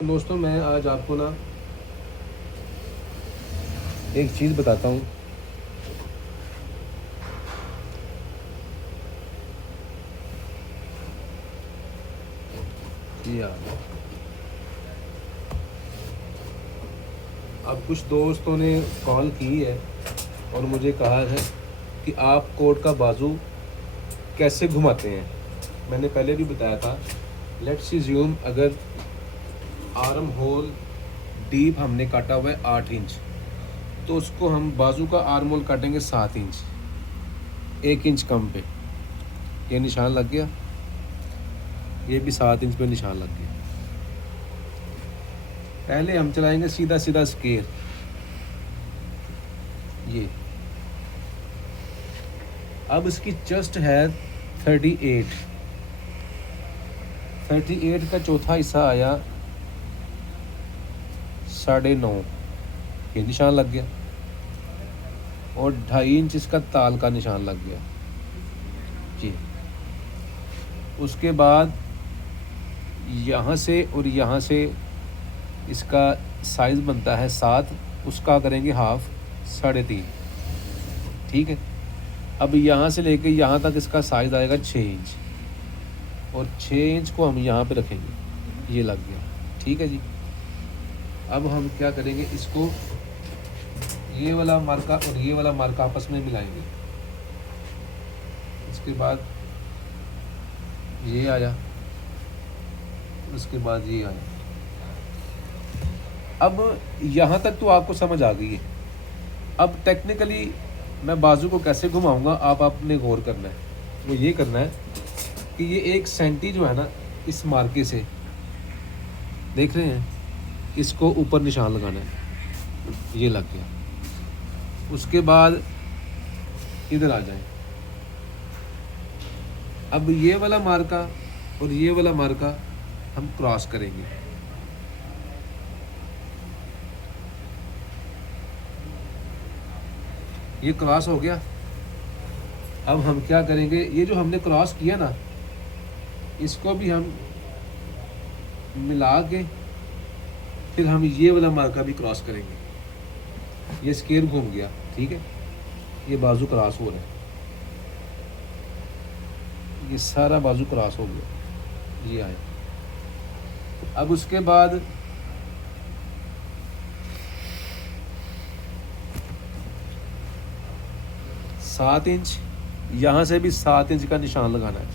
दोस्तों मैं आज आपको ना एक चीज़ बताता हूँ। ये आ गया। अब कुछ दोस्तों ने कॉल की है और मुझे कहा है कि आप कोट का बाजू कैसे घुमाते हैं। मैंने पहले भी बताया था, लेट्स अज्यूम अगर आर्म होल डीप हमने काटा हुआ है 8 इंच, तो उसको हम बाजू का आर्म होल काटेंगे 7 इंच, 1 इंच कम पे। ये निशान लग गया, ये भी 7 इंच पे निशान लग गया। पहले हम चलाएंगे सीधा सीधा स्केयर। ये अब इसकी चेस्ट है 38। 38 का चौथा हिस्सा आया 9.5, ये निशान लग गया। और 2.5 इंच इसका ताल का निशान लग गया जी। उसके बाद यहाँ से और यहाँ से इसका साइज़ बनता है 7, उसका करेंगे हाफ 3.5। ठीक है। अब यहाँ से लेके यहाँ तक इसका साइज़ आएगा 6 इंच, और 6 इंच को हम यहाँ पे रखेंगे। ये लग गया। ठीक है जी। अब हम क्या करेंगे, इसको ये वाला मार्का और ये वाला मार्का आपस में मिलाएंगे। इसके बाद ये आया, उसके बाद ये आया। अब यहाँ तक तो आपको समझ आ गई है। अब टेक्निकली मैं बाजू को कैसे घुमाऊंगा, आप आपने गौर करना है। वो ये करना है कि ये 1 सेंटी जो है ना, इस मार्के से देख रहे हैं, इसको ऊपर निशान लगाना है। ये लग गया। उसके बाद इधर आ जाए। अब ये वाला मार्का और ये वाला मार्का हम क्रॉस करेंगे। ये क्रॉस हो गया। अब हम क्या करेंगे, ये जो हमने क्रॉस किया ना, इसको भी हम मिला के फिर हम ये वाला मार्का भी क्रॉस करेंगे। ये स्केयर घूम गया। ठीक है। ये बाजू क्रॉस हो रहा है, ये सारा बाजू क्रॉस हो गया। ये आया। अब उसके बाद सात इंच, यहाँ से भी 7 इंच का निशान लगाना है।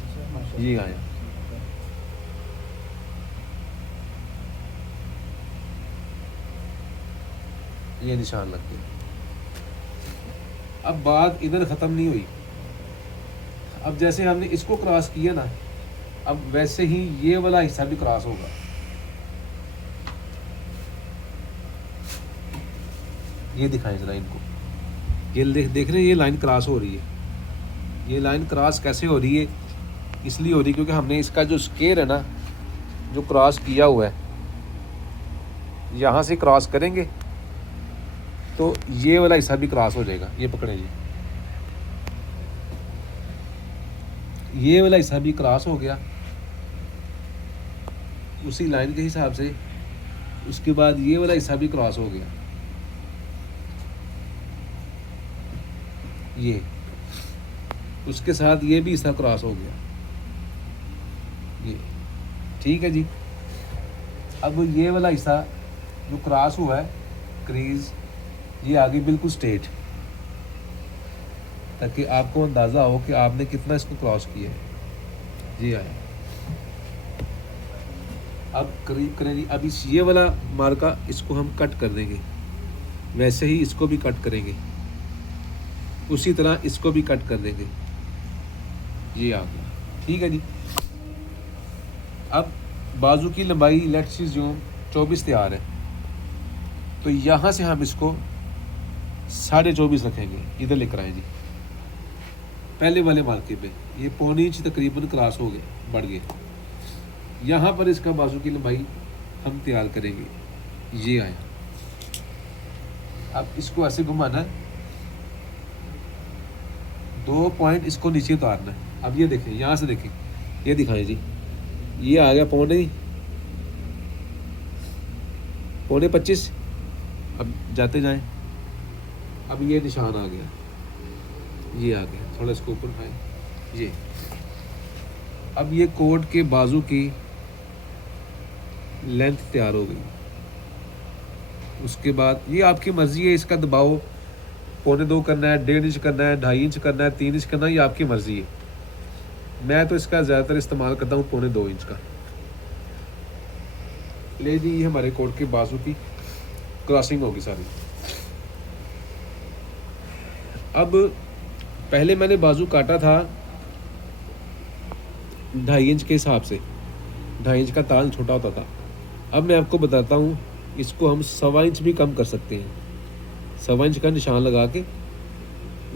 ये आया। ये निशान लग गया। अब बात इधर ख़त्म नहीं हुई। अब जैसे हमने इसको क्रॉस किया ना, अब वैसे ही ये वाला हिस्सा भी क्रॉस होगा। ये दिखाएं जरा इनको। ये देख रहे हैं, ये लाइन क्रॉस हो रही है। ये लाइन क्रॉस कैसे हो रही है? इसलिए हो रही है क्योंकि हमने इसका जो स्केयर है ना, जो क्रॉस किया हुआ है, यहाँ से क्रॉस करेंगे तो ये वाला हिस्सा भी क्रॉस हो जाएगा। ये पकड़े जी, ये वाला हिस्सा भी क्रॉस हो गया उसी लाइन के हिसाब से। उसके बाद ये वाला हिस्सा भी क्रॉस हो गया। ये उसके साथ ये भी हिस्सा क्रॉस हो गया। ये ठीक है जी। अब ये वाला हिस्सा जो क्रॉस हुआ है, क्रीज, ये आगे बिल्कुल स्ट्रेट, ताकि आपको अंदाज़ा हो कि आपने कितना इसको क्रॉस किया है। जी आया। अब करीब करेंगे। अब इस ये वाला मार्का, इसको हम कट कर देंगे। वैसे ही इसको भी कट करेंगे, उसी तरह इसको भी कट कर देंगे। ये आ गया। ठीक है जी। अब बाजू की लंबाई लेट्स अज्यूम 24 तैयार है, तो यहाँ से हम इसको 24.5 रखेंगे। इधर लेकर आए जी, पहले वाले मार्के पे। ये 1.25 इंच तकरीबन क्रॉस हो गए, बढ़ गए। यहाँ पर इसका बाजू की लंबाई हम तैयार करेंगे। ये आया। अब इसको ऐसे घुमाना है, 2 पॉइंट इसको नीचे उतारना है। अब ये देखें, यहाँ से देखें, ये दिखाएं जी। ये आ गया 1.25, 25। अब जाते जाएं। अब ये निशान आ गया, ये आ गया, थोड़ा इसको ऊपर उठाएं, ये। अब ये कोट के बाजू की लेंथ तैयार हो गई। उसके बाद ये आपकी मर्ज़ी है, इसका दबाव 1.25 करना है, 1.5 इंच करना है, 2.5 इंच करना है, 3 इंच करना है, ये आपकी मर्ज़ी है। मैं तो इसका ज़्यादातर इस्तेमाल करता हूँ 2.25 इंच का। ले जी, ये हमारे कोट के बाजू की क्रॉसिंग होगी सारी। अब पहले मैंने बाजू काटा था 2.5 इंच के हिसाब से, 2.5 इंच का ताल छोटा होता था। अब मैं आपको बताता हूँ, इसको हम 1.25 इंच भी कम कर सकते हैं। 1.25 इंच का निशान लगा के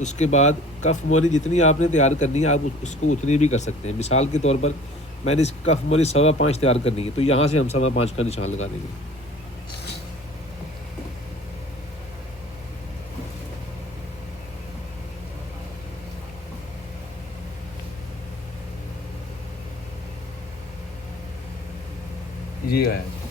उसके बाद कफ मोरी जितनी आपने तैयार करनी है आप उसको उतनी भी कर सकते हैं। मिसाल के तौर पर मैंने इसकी कफ मोरी 5.25 तैयार करनी है, तो यहाँ से हम 5.25 का निशान लगा देंगे। ये आया जी।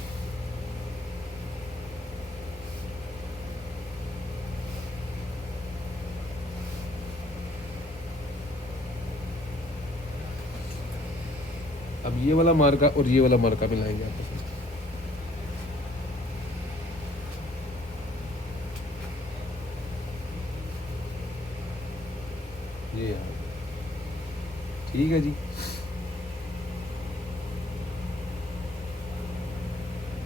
अब ये वाला मार्का और ये वाला मार्का मिलाएंगे आपस में। ये यार ठीक है जी।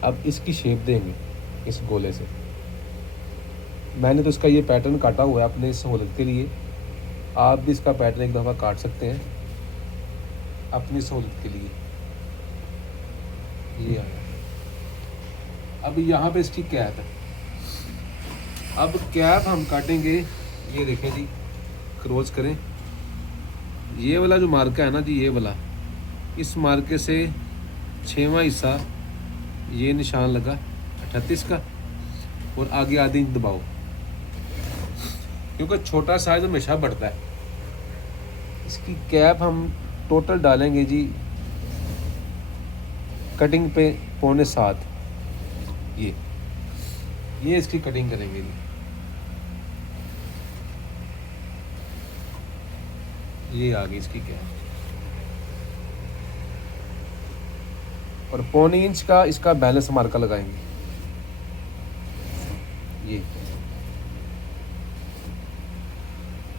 अब इसकी शेप देंगे इस गोले से। मैंने तो इसका ये पैटर्न काटा हुआ है अपने सहूलत के लिए, आप भी इसका पैटर्न एक दफ़ा काट सकते हैं अपनी सहूलत के लिए। ये आया। अब यहाँ पे इसकी कैप है। अब कैप हम काटेंगे, ये देखें जी, क्रॉस करें। ये वाला जो मार्का है ना जी, ये वाला, इस मार्के से 6वां हिस्सा ये निशान लगा 38 का, और आगे आधी इंच दबाओ, क्योंकि छोटा साइज हमेशा बढ़ता है। इसकी कैप हम टोटल डालेंगे जी कटिंग पे 6.25। ये इसकी कटिंग करेंगे जी। ये आ गई इसकी कैप, और 1.25 इंच का इसका बैलेंस मार्का लगाएंगे। ये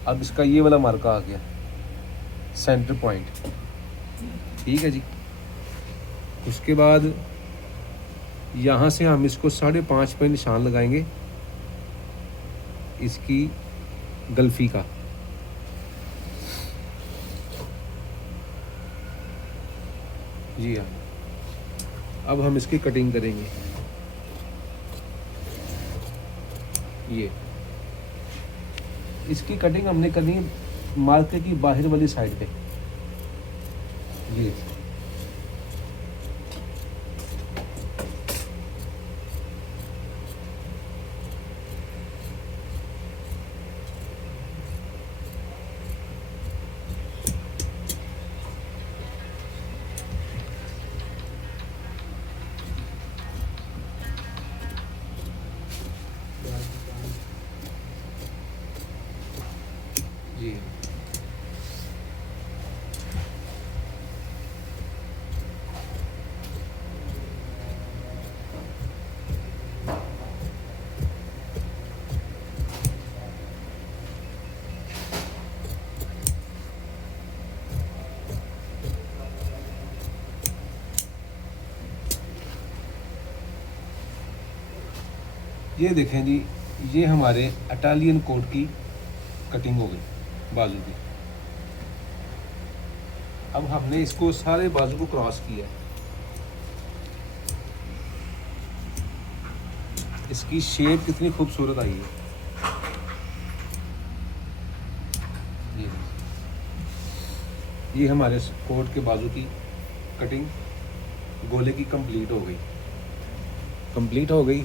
अब इसका ये वाला मार्का आ गया, सेंटर पॉइंट। ठीक है जी। उसके बाद यहाँ से हम इसको 5.5 पे निशान लगाएंगे इसकी गल्फी का। जी हाँ। अब हम इसकी कटिंग करेंगे। ये इसकी कटिंग हमने करनी है मार्के की बाहर वाली साइड पे। ये जी ये देखें जी, ये हमारे इटालियन कोट की कटिंग हो गई बाजू की। अब हमने इसको सारे बाजू को क्रॉस किया है। इसकी शेप कितनी खूबसूरत आई है। ये हमारे कोट के बाजू की कटिंग गोले की कंप्लीट हो गई।